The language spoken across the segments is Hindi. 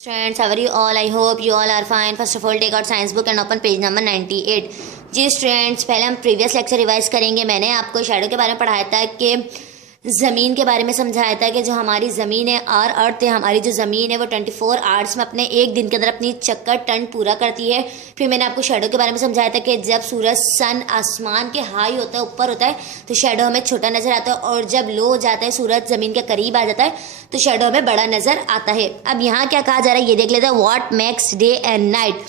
Students, how are you all? I hope you all are fine. First of all, take out science book and open page number 98. Ji students, पहले हम प्रीवियस लेक्चर रिवाइज करेंगे। मैंने आपको शैडो के बारे में पढ़ाया था कि ज़मीन के बारे में समझाया था कि जो हमारी ज़मीन है और अर्थ है, हमारी जो ज़मीन है वो 24 आवर्स में अपने एक दिन के अंदर अपनी चक्कर टर्न पूरा करती है। फिर मैंने आपको शैडो के बारे में समझाया था कि जब सूरज सन आसमान के हाई होता है, ऊपर होता है, तो शैडो हमें छोटा नज़र आता है, और जब लो हो जाता है, सूरज ज़मीन के करीब आ जाता है, तो शैडो हमें बड़ा नज़र आता है। अब यहाँ क्या कहा जा रहा है ये देख लेते हैं। What makes day and night,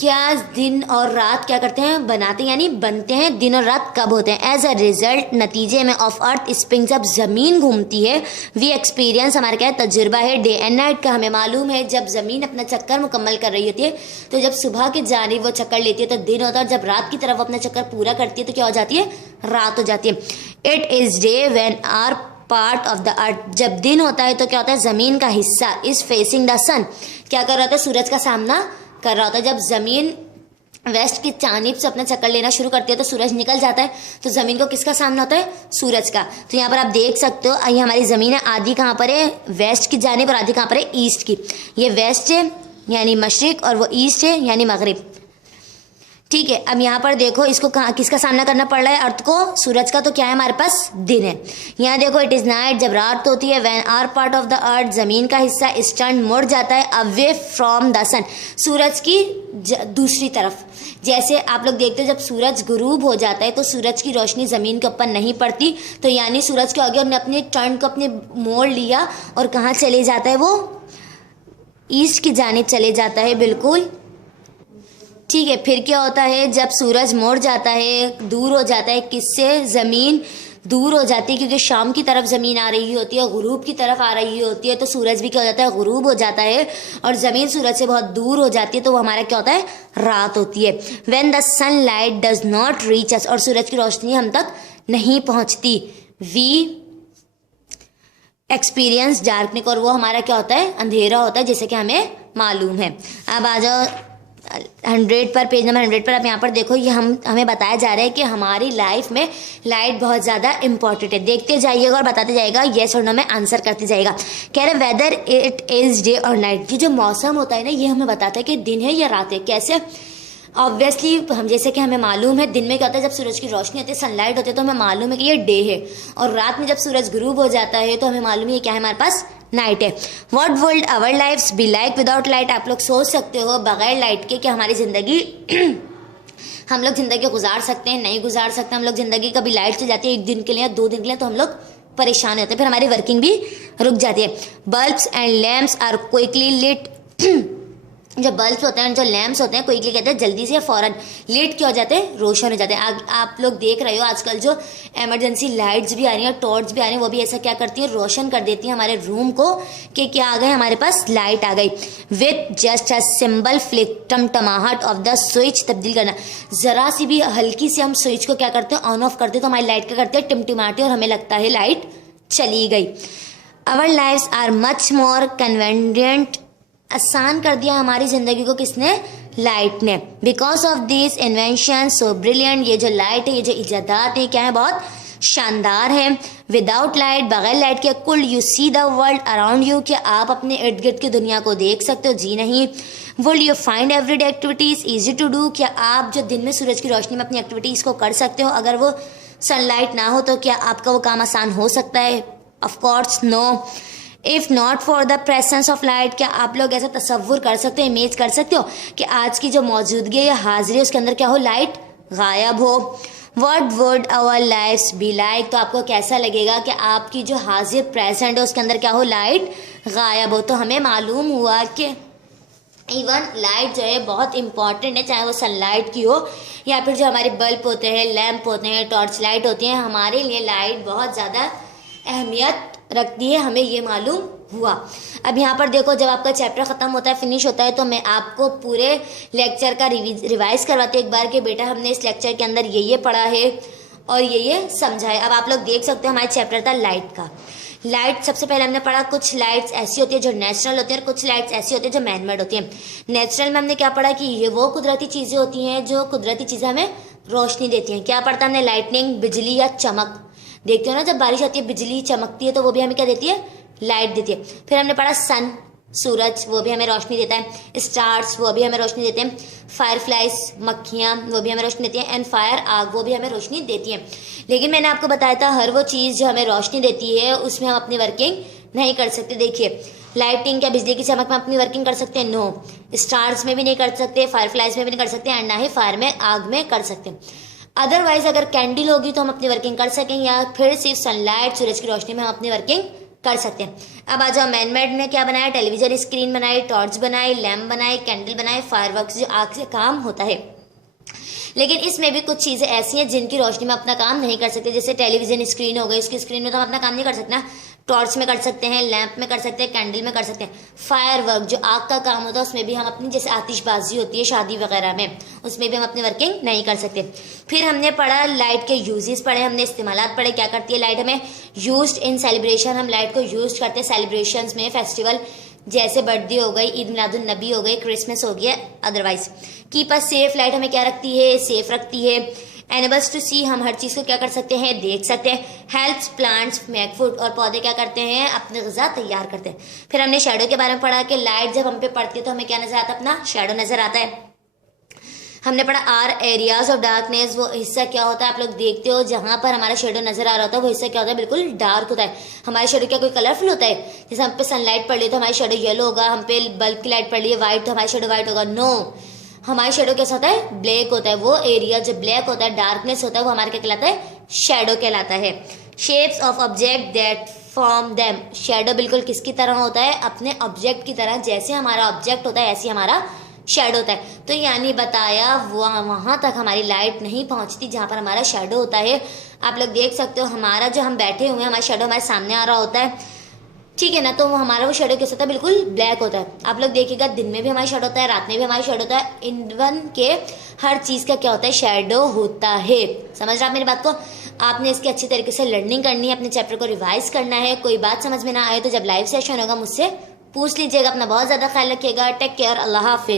क्या दिन और रात क्या करते हैं, बनाते हैं, यानी बनते हैं। दिन और रात कब होते हैं? एज अ रिजल्ट, नतीजे में, ऑफ अर्थ स्पिन, जब ज़मीन घूमती है, वी एक्सपीरियंस, हमारा क्या है, तजुर्बा है, डे एंड नाइट का। हमें मालूम है जब ज़मीन अपना चक्कर मुकम्मल कर रही होती है, तो जब सुबह की जानिब वो चक्कर लेती है तो दिन होता है, और जब रात की तरफ अपना चक्कर पूरा करती है तो क्या हो जाती है, रात हो जाती है। It is day when our part of the earth, जब दिन होता है तो क्या होता है, ज़मीन का हिस्सा इज़ फेसिंग द सन, क्या कर रहा होता है, सूरज का सामना कर रहा होता है। जब ज़मीन वेस्ट की जानिब से अपना चक्कर लेना शुरू करती है तो सूरज निकल जाता है, तो ज़मीन को किसका सामना होता है, सूरज का। तो यहाँ पर आप देख सकते हो, ये हमारी ज़मीन है, आधी कहाँ पर है, वेस्ट की जानिब, और आधी कहाँ पर है, ईस्ट की। ये वेस्ट है यानी मशरिक, और वो ईस्ट है यानी मगरिब। ठीक है, अब यहाँ पर देखो, इसको कहाँ किसका सामना करना पड़ रहा है, अर्थ को, सूरज का। तो क्या है, हमारे पास दिन है। यहाँ देखो, इट इज़ नाइट, जब रात होती है, when our part of the earth, ज़मीन का हिस्सा इस टर्न, मुड़ जाता है, अवे फ्रॉम द सन, सूरज की दूसरी तरफ। जैसे आप लोग देखते हो जब सूरज गुरूब हो जाता है तो सूरज की रोशनी ज़मीन के ऊपर नहीं पड़ती, तो यानी सूरज के आगे उन्होंने अपने टर्न को अपने मोड़ लिया, और कहाँ चले जाता है, वो ईस्ट की जानिब चले जाता है, बिल्कुल। ठीक है, फिर क्या होता है, जब सूरज मुड़ जाता है, दूर हो जाता है, किससे, ज़मीन दूर हो जाती है, क्योंकि शाम की तरफ ज़मीन आ रही होती है, गुरूब की तरफ आ रही होती है, तो सूरज भी क्या हो जाता है, गुरूब हो जाता है, और ज़मीन सूरज से बहुत दूर हो जाती है, तो वो हमारा क्या होता है, रात होती है। When the sunlight does not reach us, और सूरज की रोशनी हम तक नहीं पहुँचती, वी एक्सपीरियंस डार्कनेस, और वो हमारा क्या होता है, अंधेरा होता है, जैसे कि हमें मालूम है। अब आ जाओ 100 पर, पेज नंबर 100 पर। अब यहाँ पर देखो, ये हमें बताया जा रहा है कि हमारी लाइफ में लाइट बहुत ज़्यादा इंपॉर्टेंट है। देखते जाइएगा और बताते जाइएगा, येस और नो में आंसर करते जाइएगा। कह रहे वेदर इट इज़ डे और नाइट, ये जो मौसम होता है ना, ये हमें बताता है कि दिन है या रात है। कैसे? ऑब्वियसली हम, जैसे कि हमें मालूम है दिन में क्या होता है, जब सूरज की रोशनी होती है, सनलाइट होती है, तो हमें मालूम है कि ये डे है, और रात में जब सूरज गुरूब हो जाता है तो हमें मालूम है क्या है, हमारे पास नाइट है। What would our lifes be like without light, आप लोग सोच सकते हो बगैर लाइट के कि हमारी ज़िंदगी हम लोग ज़िंदगी गुजार सकते हैं, नहीं गुजार सकते। हम लोग ज़िंदगी कभी लाइट से जाती है 1 दिन के लिए या 2 दिन के लिए, तो हम लोग परेशान होते हैं, फिर हमारी वर्किंग भी रुक जाती है। Bulbs and lamps are quickly lit, जो बल्ब्स होते हैं, जो लैम्प्स होते हैं, क्विकली कहते हैं जल्दी से या फ़ौरन, लेट क्या हो जाते हैं, रोशन हो जाते हैं। आप लोग देख रहे हो आजकल जो इमरजेंसी लाइट्स भी आ रही हैं, टॉर्च भी आ रही हैं, वो भी ऐसा क्या करती है, रोशन कर देती है हमारे रूम को, कि क्या आ गए, हमारे पास लाइट आ गई। With just a simple flick, टमटमाहट ऑफ द स्विच, तब्दील करना, ज़रा सी भी हल्की से हम स्विच को क्या करते हैं, ऑन ऑफ करते हैं, तो हमारी लाइट क्या करते हैं, टिमटिमाती, और हमें लगता है लाइट चली गई। Our lifes are much more convenient, आसान कर दिया हमारी ज़िंदगी को किसने, लाइट ने। Because of this invention so brilliant, ये जो लाइट है, ये जो इजादात है, क्या है, बहुत शानदार है। विदाउट लाइट, बगैर लाइट के, कुल you see the world around you, कि आप अपने इर्द गिर्द की दुनिया को देख सकते हो, जी नहीं। Would you find everyday activities easy to do, क्या आप जो दिन में सूरज की रोशनी में अपनी एक्टिविटीज़ को कर सकते हो, अगर वो सनलाइट ना हो तो क्या आपका वो काम आसान हो सकता है? Of course no. If not for the presence of light, क्या आप लोग ऐसा तसव्वुर कर सकते हो, इमेज कर सकते हो कि आज की जो मौजूदगी या हाजिरी है उसके अंदर क्या हो, लाइट गायब हो। What would our lifes be like, तो आपको कैसा लगेगा कि आपकी जो हाजिर प्रेजेंट है उसके अंदर क्या हो, लाइट गायब हो। तो हमें मालूम हुआ कि इवन लाइट जो है बहुत इंपॉर्टेंट है, चाहे वो सनलाइट की हो या फिर जो हमारे बल्ब होते हैं, लैंप होते हैं, टॉर्च लाइट होती हैं, हमारे लिए लाइट बहुत ज़्यादा अहमियत रखती है, हमें ये मालूम हुआ। अब यहाँ पर देखो, जब आपका चैप्टर ख़त्म होता है, फिनिश होता है, तो मैं आपको पूरे लेक्चर का रिवाइज़ करवाती हूँ एक बार, कि बेटा हमने इस लेक्चर के अंदर ये पढ़ा है और ये समझा है। अब आप लोग देख सकते हो, हमारा चैप्टर था लाइट का। लाइट सबसे पहले हमने पढ़ा, कुछ लाइट्स ऐसी होती है जो नेचुरल होती है, और कुछ लाइट्स ऐसी होती है जो मैनमेड होती है। नेचुरल में हमने क्या पढ़ा कि ये वो कुदरती चीज़ें होती हैं जो कुदरती चीज़ें हमें रोशनी देती हैं। क्या पढ़ता हमने, लाइटनिंग, बिजली या चमक। देखते हो ना, जब बारिश आती है, बिजली चमकती है, तो वो भी हमें क्या देती है, लाइट देती है। फिर हमने पढ़ा सन, सूरज वो भी हमें रोशनी देता है, स्टार्स वो भी हमें रोशनी देते हैं, फायरफ्लाइज मक्खियाँ वो भी हमें रोशनी देती हैं, एंड फायर आग वो भी हमें रोशनी देती हैं। लेकिन मैंने आपको बताया था हर वो चीज़ जो हमें रोशनी देती है उसमें हम अपनी वर्किंग नहीं कर सकते। देखिए लाइटिंग क्या बिजली की चमक में अपनी वर्किंग कर सकते हैं? नो। स्टार्स में भी नहीं कर सकते, फायरफ्लाइज में भी नहीं कर सकते, एंड ना ही फायर में आग में कर सकते। अदरवाइज अगर कैंडल होगी तो हम अपनी वर्किंग कर सकेंगे, या फिर सिर्फ सनलाइट सूरज की रोशनी में हम अपनी वर्किंग कर सकते हैं। अब आ जाओ मैनमेड ने क्या बनाया, टेलीविजन स्क्रीन बनाई, टॉर्च बनाई, लैम्प बनाई, कैंडल बनाए, फायरवर्क्स जो आग से काम होता है। लेकिन इसमें भी कुछ चीज़ें ऐसी हैं जिनकी रोशनी में अपना काम नहीं कर सकते। जैसे टेलीविजन स्क्रीन हो गई, उसकी स्क्रीन में तो हम अपना काम नहीं कर सकते ना, टॉर्च में कर सकते हैं, लैंप में कर सकते हैं, कैंडल में कर सकते हैं। फायरवर्क जो आग का काम होता है उसमें भी हम अपनी, जैसे आतिशबाजी होती है शादी वगैरह में, उसमें भी हम अपनी वर्किंग नहीं कर सकते। फिर हमने पढ़ा लाइट के यूजेस पढ़े, हमने इस्तेमालात पढ़े, क्या करती है लाइट हमें। यूज्ड इन सेलिब्रेशन, हम लाइट को यूज करते हैं सेलिब्रेशंस में, फेस्टिवल जैसे बर्थडे हो गई, ईद मिलादुन नबी हो गई, क्रिसमस हो गया। Otherwise keep us safe, light हमें क्या रखती है, सेफ रखती है। एनेबल्स टू सी, हम हर चीज़ को क्या कर सकते हैं, देख सकते हैं। हेल्प्स प्लांट्स मेक फूड, और पौधे क्या करते हैं, अपनी ग़िज़ा तैयार करते हैं। फिर हमने शेडो के बारे में पढ़ा कि लाइट जब हम पे पड़ती है तो हमें क्या नजर आता है, अपना शेडो नजर आता है। हमने पढ़ा आर एरियाज ऑफ डार्कनेस, वो हिस्सा क्या होता है, आप लोग देखते हो जहाँ पर हमारा शेडो नजर आ रहा होता है वो हिस्सा क्या होता है, बिल्कुल डार्क होता है। हमारे शेडो क्या कोई कलरफुल होता है? जैसे हम पे सनलाइट पड़ रही है तो हमारी शेडो येलो होगा, हम पे बल्ब की लाइट पड़ रही है व्हाइट तो हमारी शेडो व्हाइट होगा? नो, हमारी शेडो कैसा होता है, ब्लैक होता है। वो एरिया जो ब्लैक होता है, डार्कनेस होता है, वो हमारा क्या कहलाता है, शेडो कहलाता है। Shapes of object that form them, shadow बिल्कुल किसकी तरह होता है, अपने ऑब्जेक्ट की तरह। जैसे हमारा ऑब्जेक्ट होता है ऐसे हमारा शेडो होता है। तो यानी बताया वहाँ तक हमारी लाइट नहीं पहुँचती जहाँ पर हमारा शेडो होता है। आप लोग देख सकते हो हमारा जो हम बैठे हुए हैं, हमारा शेडो हमारे सामने आ रहा होता है, ठीक है ना, तो वो हमारा वो शेडो कैसा होता है, बिल्कुल ब्लैक होता है। आप लोग देखिएगा दिन में भी हमारा शेडो होता है, रात में भी हमारा शेडो होता है। इवन के हर चीज़ का क्या होता है, शेडो होता है। समझ रहे आप मेरी बात को? आपने इसकी अच्छी तरीके से लर्निंग करनी है, अपने चैप्टर को रिवाइज करना है। कोई बात समझ में ना आए तो जब लाइव सेशन होगा मुझसे पूछ लीजिएगा। अपना बहुत ज़्यादा ख्याल रखिएगा। टेक केयर, अल्लाह हाफिज़।